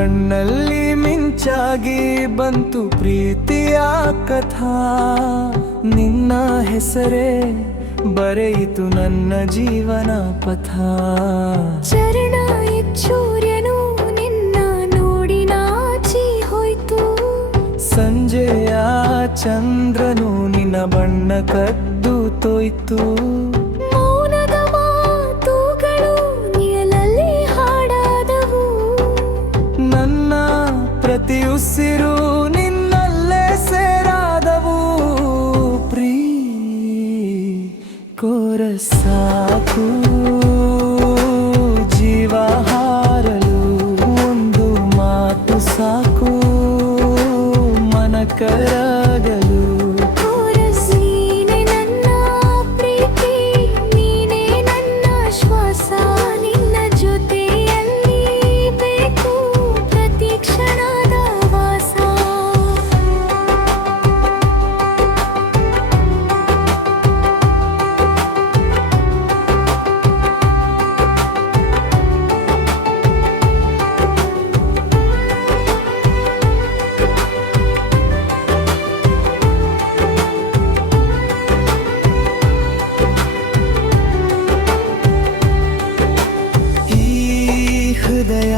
ಕಣ್ಣಲ್ಲಿ ಮಿಂಚಾಗಿ ಬಂತು ಪ್ರೀತಿಯ ಕಥಾ, ನಿನ್ನ ಹೆಸರೇ ಬರೆಯಿತು ನನ್ನ ಜೀವನ ಪಥ. ಚರಣ ಇಚ್ಚೂರ್ಯನು ನಿನ್ನ ನೋಡಿ ನಾಚಿ ಹೋಯ್ತು, ಸಂಜೆಯ ಚಂದ್ರನು ನಿನ್ನ ಬಣ್ಣ ಕದ್ದು ತೊಯ್ತು. ಮೌನದ ಮಾತುಗಳು ನಿಯಲಲ್ಲಿ ಹಾಡಾದವು, ನನ್ನ ಪ್ರತಿ ಉಸಿರು ನಿನ್ನಲ್ಲೇ ಸೇರಾದವು. ಕೋರ ಸಾಕು ಜೀವ ಹಾರಲು, ಒಂದು ಮಾತು ಸಾಕು ಮನ ಕರಗಲು. ನೀನೆ ನನ್ನ ಪ್ರೀತಿ, ನೀನೇ ನನ್ನ ಶ್ವಾಸ, ನಿನ್ನ ಜೊತೆಯಲ್ಲಿ ಬೇಕು ಪ್ರತಿ ಕ್ಷಣದ ವಾಸ. ಹೃದಯ